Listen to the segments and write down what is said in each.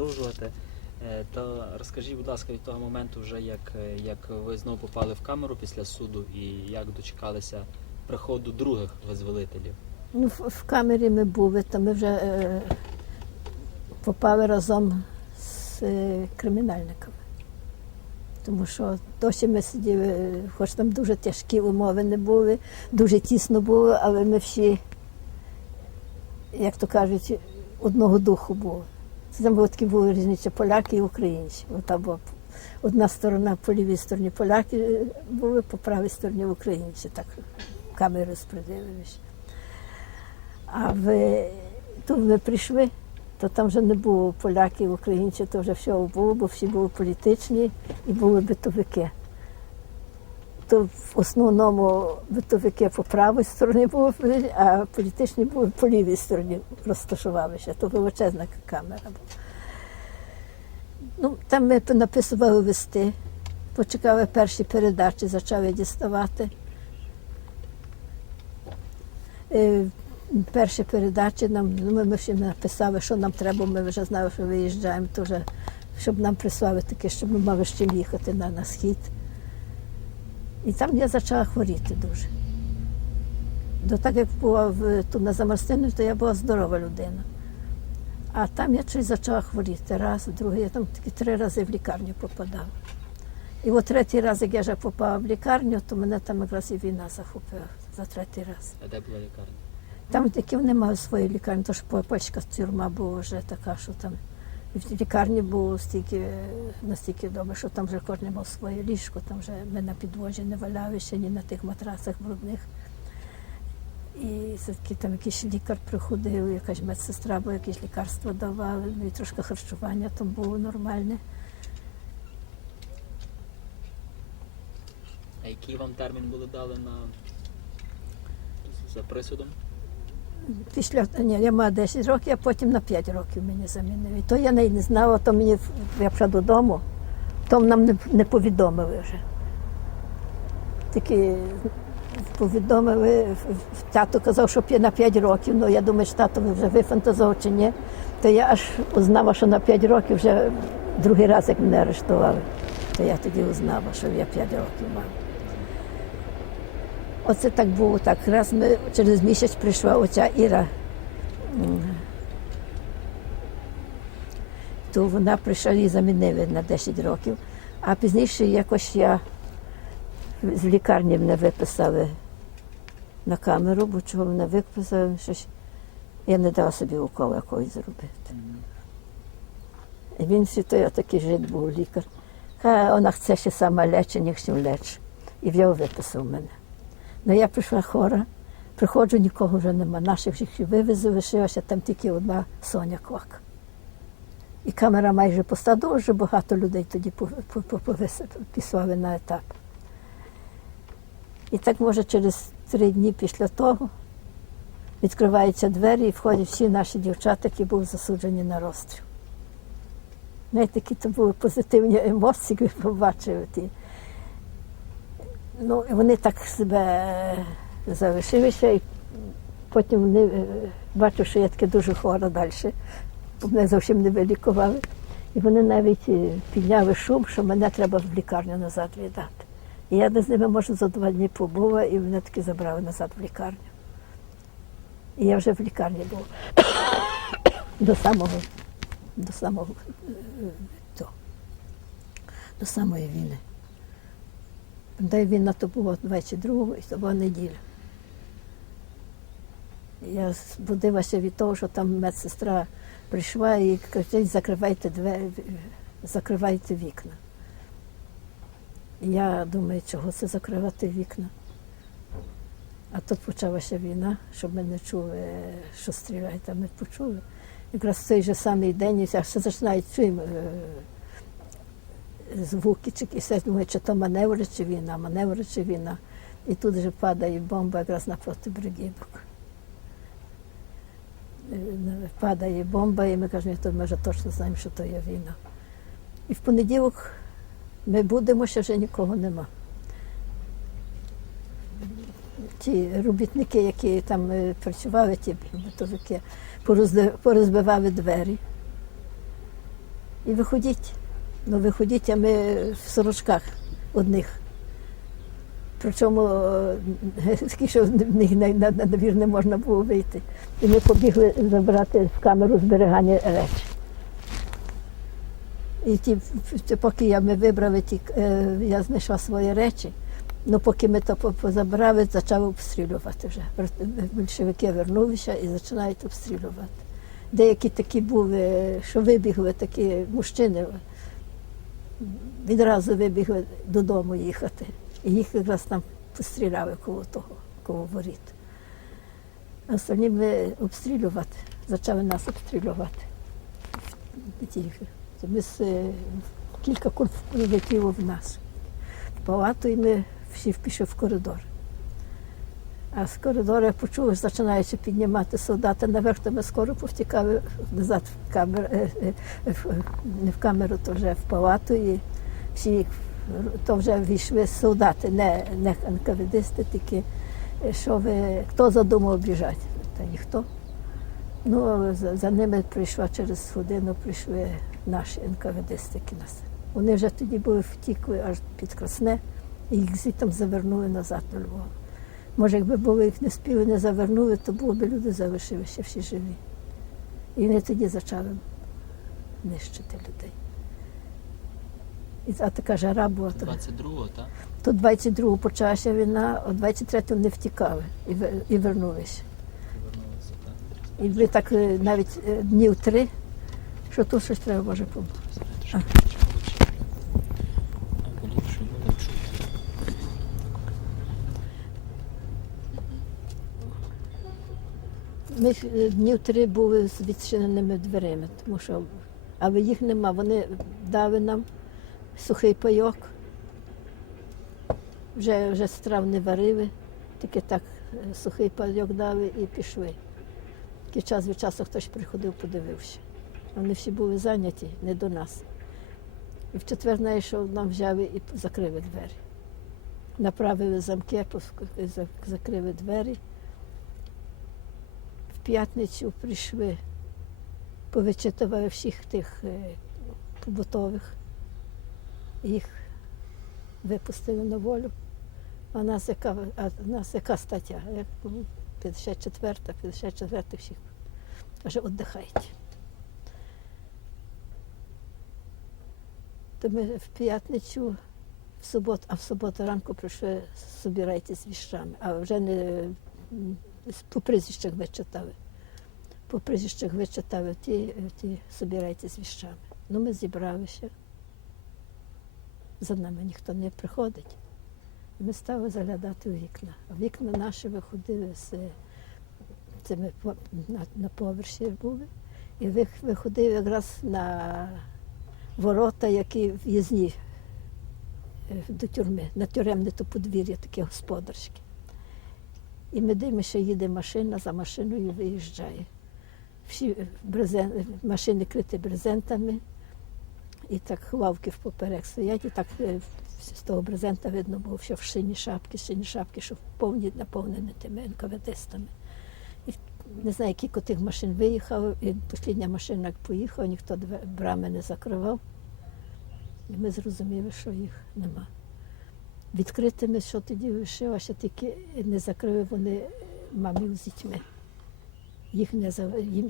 продовжувати. Е, То розкажіть, будь ласка, від того моменту, вже як, е, як ви знову попали в камеру після суду і як дочекалися приходу других визволителів. Ну, в, в камері ми були, то ми вже е, попали разом з е, кримінальниками. Тому що досі ми сиділи, е, хоч там дуже тяжкі умови не були, дуже тісно було, але ми всі, як то кажуть, одного духу були. Там такі були різниці поляки і українці. Там була одна сторона по лівій стороні поляки е, були, по правій стороні українці. Так камери розподілилися. А ви то ми прийшли, то там вже не було поляків, українців, то вже всього було, бо всі були політичні і були битовики. То в основному битовики по правій стороні були, а політичні були по лівій стороні розташувалися. То величезна камера була. Ну, там ми написували листи, почекали перші передачі, почали діставати. Е, перші передачі нам ну, ми, всі написали, що нам треба, ми вже знали, що виїжджаємо, то вже, щоб нам прислали таке, щоб ми мали ще їхати на, на схід. І там я почала хворіти дуже. До так як була в, тут на Замарстину, то я була здорова людина. А там я щось почала хворіти. Раз, другий, я там такі три рази в лікарню попадала. І от третій раз, як я вже попала в лікарню, то мене там якраз і війна захопила за третій раз. А де була лікарня? Там такі вони мали свої лікарні, тож польська тюрма була вже така, що там і в лікарні було стільки, настільки добре, що там вже кожен мав своє ліжко, там вже ми на підводі не валялися, ні на тих матрасах брудних. І все-таки там якийсь лікар приходив, якась медсестра, бо якісь лікарства давали, ну і трошки харчування там було нормальне. А який вам термін були дали на за присудом? Після ні, я мала 10 років, а потім на 5 років мені замінили. То я не знала, то мені я додому, то нам не, не повідомили вже. Такі повідомили, тато казав, що на 5 років. Ну я думаю, що тато вже вифантазував чи ні. То я аж узнала, що на 5 років вже другий раз, як мене арештували. То я тоді узнала, що я 5 років мала. Оце так було так. Раз ми через місяць прийшла оця Іра. То вона прийшла її замінили на 10 років. А пізніше якось я з лікарні мене виписали на камеру, бо чого мене виписали, щось я не дала собі укол якогось зробити. І він я такий жит був лікар. Хай вона хоче ще сама ніж всім леч. І взяв виписав мене. Ну я прийшла хора, приходжу, нікого вже нема. Наших всіх вивезли, лишилася там тільки одна Соня Квак. І камера майже пуста, дуже багато людей тоді післали на етап. І так, може, через три дні після того відкриваються двері і входять всі наші дівчата, які були засуджені на розстріл. Знаєте, такі то були позитивні емоції, ви побачили. Ну, вони так себе залишилися, і потім вони е, бачу, що я таке дуже хвора далі, бо мене зовсім не вилікували. І вони навіть е, підняли шум, що мене треба в лікарню назад віддати. І я з ними, може, за два дні побула, і мене таки забрали назад в лікарню. І я вже в лікарні була до самого, до самого е, до самої війни. Де війна то було 22-го, і то була неділя. Я збудилася від того, що там медсестра прийшла і кричить, закривайте двері, закривайте вікна. Я думаю, чого це закривати вікна. А тут почалася війна, щоб ми не чули, що стріляють, а ми почули. Якраз в цей же самий день, я все починають е, звуки, чи я думаю, чи то маневри, чи війна, маневри, чи війна. І тут же падає бомба якраз напроти бригідок. Е, Падає бомба, і ми кажемо, то ми вже точно знаємо, що то є війна. І в понеділок ми будемо, що вже нікого нема. Ті робітники, які там е, працювали, ті порозби- порозбивали двері. і виходіть. Ну, виходіть, а ми в сорочках одних. Причому е, що в них на, двір не можна було вийти. І ми побігли забрати в камеру зберігання речі. І ті, поки я ми вибрали ті, е, я знайшла свої речі. Ну, поки ми то по- позабрали, почали обстрілювати вже. Більшовики вернулися і починають обстрілювати. Деякі такі були, що вибігли такі мужчини, відразу вибігли додому їхати. І їх якраз там постріляли коло того, коло воріт. А Остальні ми обстрілювати, почали нас обстрілювати. Ми з, е, кілька куль влетіло в нас. В палату і ми всі пішли в коридор. А з коридору я почула, що починаючи піднімати солдати наверх, то ми скоро повтікали назад в камеру, е, е, в- не в камеру, то вже в палату. І всі то вже війшли солдати, не, не НКВДисти, тільки е, що ви, хто задумав біжати? Та ніхто. Ну, за, за ними прийшла через годину, прийшли наші НКВДстики нас. Вони вже тоді були втікли аж під Красне, і їх звідти завернули назад до Львова. Може, якби були їх не спіли, не завернули, то було б люди залишилися всі живі. І вони тоді почали нищити людей. І та така жара була. то- 22-го, так? то 22-го почалася війна, а 23-го не втікали і, і вернулися. Так? І були так е, навіть е, днів три, що тут щось треба може помогти. Знаєте, А. що краще А поліпше було чути. Ми е, днів три були з відчиненими дверима, тому що але їх нема. Вони дали нам сухий пайок. Вже, вже страв не варили, тільки так е, сухий пайок дали і пішли. Тільки час від часу хтось приходив, подивився. Вони всі були зайняті, не до нас. І в четвер знайшов, нам взяли і закрили двері. Направили замки, закрили двері. П'ятницю прийшли, повичитували всіх тих е, побутових. Їх випустили на волю. А нас яка, а нас яка стаття? Як, ну, 54, 54 всіх. Каже, віддихайте. То ми в п'ятницю, в суботу, а в суботу ранку прийшли, збирайтесь з віщами, а вже не по прізвищах вичитали. По прізвищах вичитали ті, ті збирайтесь з віщами. Ну, ми зібралися. За нами ніхто не приходить. Ми стали заглядати у вікна. Вікна наші виходили з цими на, на поверсі були. І ви- виходив якраз на ворота, які в'їзні е, до тюрми, на тюремне то подвір'я, таке господарське. І ми дивимося, їде машина, за машиною виїжджає. Всі е, брезен, машини криті брезентами, і так лавки впоперек стоять, і так е, з того брезента видно було, що в шині шапки, шині шапки, що повні наповнені тими НКВДстами. І не знаю, кілька тих машин виїхало, і послідня машина як поїхала, ніхто брами не закривав. І ми зрозуміли, що їх нема. Відкритими, що тоді лишилося, тільки не закрили вони мамів з дітьми. Їх не,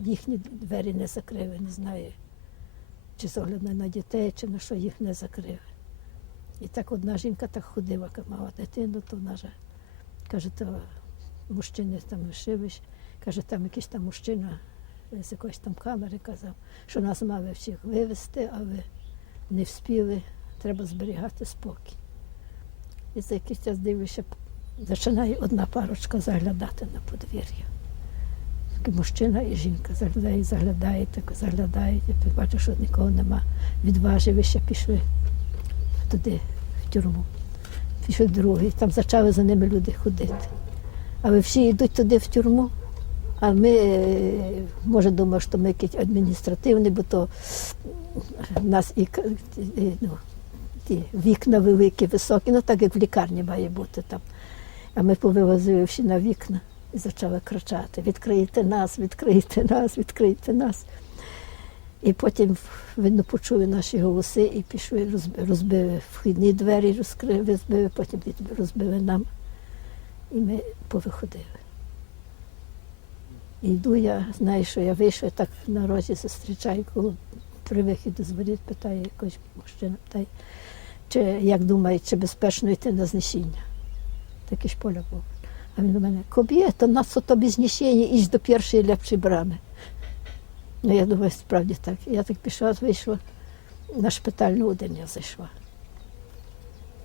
їхні двері не закрили, не знаю, чи з огляду на дітей, чи на що їх не закрили. І так одна жінка так ходила, мала дитину, то вона же каже, то мужчини там лишились, каже, там якийсь там мужчина з якоїсь там камери казав, що нас мали всіх вивезти, але не вспіли, треба зберігати спокій. І за якийсь час дивлюся, починає одна парочка заглядати на подвір'я. Такий мужчина і жінка заглядає, заглядає, так заглядають, я бачу, що нікого нема. Відважилися, пішли туди, в тюрму. Пішли другий, там почали за ними люди ходити. Але всі йдуть туди в тюрму, а ми, е, може, думаємо, що ми якісь адміністративні, бо то нас і, і, ну, ті вікна великі, високі, ну так як в лікарні має бути там. А ми повилазили всі на вікна і почали кричати: відкрийте нас, відкрийте нас, відкрийте нас. І потім, видно, почули наші голоси і пішли, розбили, розбили вхідні двері, розкрили, розбили, потім розбили нам. І ми повиходили. І йду я, знаю, що я вийшла, так на розі зустрічаю, коли при виході з воріт питає якийсь мужчина, питає, чи як думає, чи безпечно йти на знищення. Таке ж поля було. А він до мене, кобєто, нас тобі знищення, іж до першої lepшої брами. Ну, я думаю, справді так. Я так пішла, вийшла на шпитальну один я зайшла.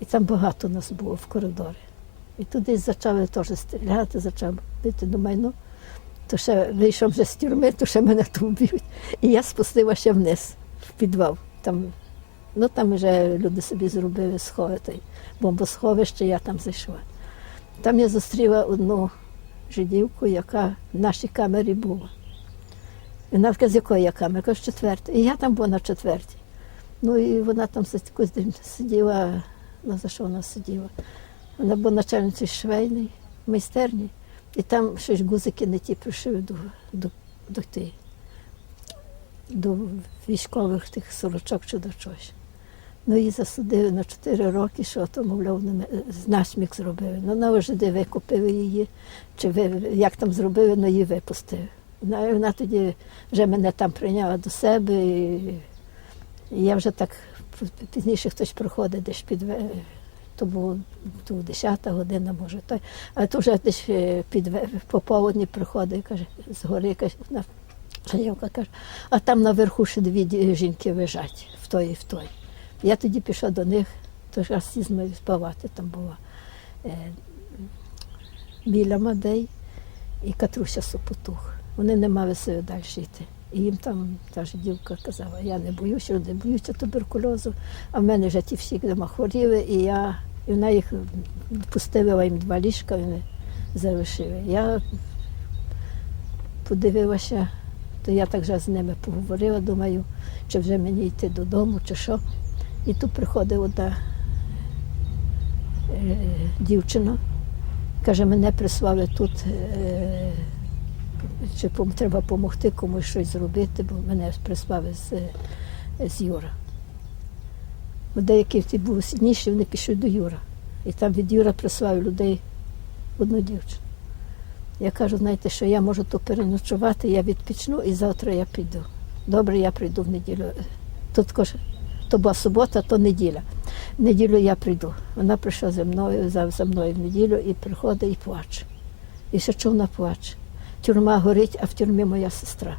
І там багато нас було в коридорі. І туди почали теж стріляти, почав бити до мене. То ще вийшов вже з тюрми, то ще мене тут вб'ють. І я спустилася вниз, в підвал. Там, ну там вже люди собі зробили схове, той бомбосховище, я там зайшла. Там я зустріла одну жидівку, яка в нашій камері була. Вона каже, з якої я камери? Кажу, з. І я там була на четвертій. Ну і вона там сиділа, ну за що вона сиділа? Вона була начальницею швейної майстерні, і там щось гузики не ті пришили до, до, до, тієї, до військових тих сорочок чи до чогось. Ну її засудили на 4 роки, що то, мовляв, ме- насміх зробили. Ну, на ОЖД викупили її, чи ви, як там зробили, ну її випустили. Вона, вона тоді вже мене там прийняла до себе. І, і я вже так пізніше хтось приходить десь під ве- то було ту 10 година, може, той. А то вже десь е, під ве- пополудні приходить, каже, згори одна жінка каже, а там наверху ще дві жінки лежать в той і в той. Я тоді пішла до них, то ж раз з мною спавати там була. Е, Біля Мадей і Катруся Сопотух. Вони не мали себе далі йти. І їм там та ж дівка казала, я не боюся, не боюся туберкульозу, а в мене вже ті всі дома хворіли, і я і вона їх пустила їм два ліжка, вони залишили. Я подивилася, то я так вже з ними поговорила, думаю, чи вже мені йти додому, чи що. І тут приходить одна е, дівчина, каже, мене прислали тут, е, чи треба допомогти комусь щось зробити, бо мене прислали з, з Юра. Бо деякі ті були сильніші, вони пішли до Юра. І там від Юра прислав людей одну дівчину. Я кажу, знаєте, що я можу тут переночувати, я відпічну і завтра я піду. Добре, я прийду в неділю. Тут також, то була субота, то неділя. В неділю я прийду. Вона прийшла за мною, за, за мною в неділю і приходить і плаче. І ще чого вона плаче? Тюрма горить, а в тюрмі моя сестра.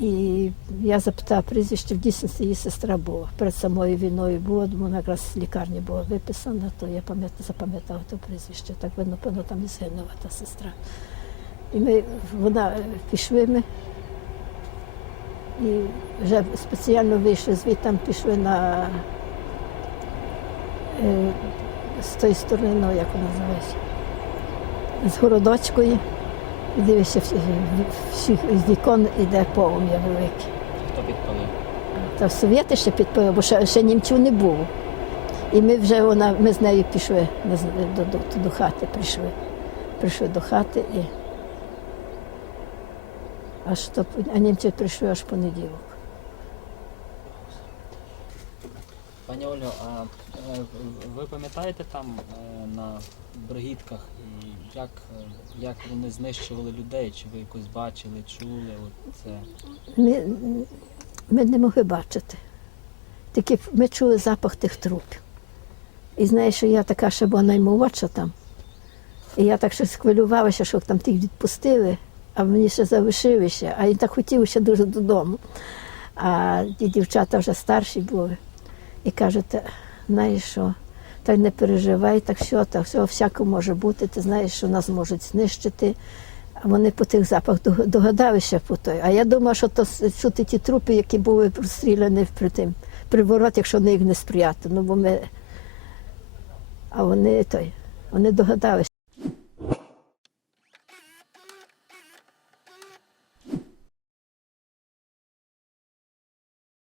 І я запитала прізвище, в дійсності її сестра була. Перед самою війною була, вона якраз з лікарні була виписана, то я запам'ятала то прізвище. Так видно, певно, там і згинула та сестра. І ми, вона е, пішли ми. І вже спеціально вийшли звідти, пішли на е, з тої сторони, ну як вона називається, з городочкою. І дивишся, всі, всіх з вікон іде полум'я велике. Хто підпалив? Та совєти ще підпили, бо ще, ще німців не було. І ми вже вона, ми з нею пішли ми з- до, до, до хати, прийшли. Прийшли до хати і аж то, а німці прийшли аж понеділок. Пані Ольго, а е, ви пам'ятаєте там е, на бригітках, як, як вони знищували людей? Чи ви якось бачили, чули? От це? Ми, ми не могли бачити. Тільки ми чули запах тих трупів. І знаєш, що я така ще була наймолодша там. І я так щось хвилювалася, що там тих відпустили, а мені ще залишилися, а їм так хотілося дуже додому. А ті дівчата вже старші були. І кажуть, знаєш що, так не переживай, так що, так все, всяко може бути, ти знаєш, що нас можуть знищити. А вони по тих запах догадалися по той. А я думала, що то чути ті трупи, які були розстріляні при тим, при ворот, якщо вони їх не сприяти. Ну, бо ми... А вони той, вони догадалися.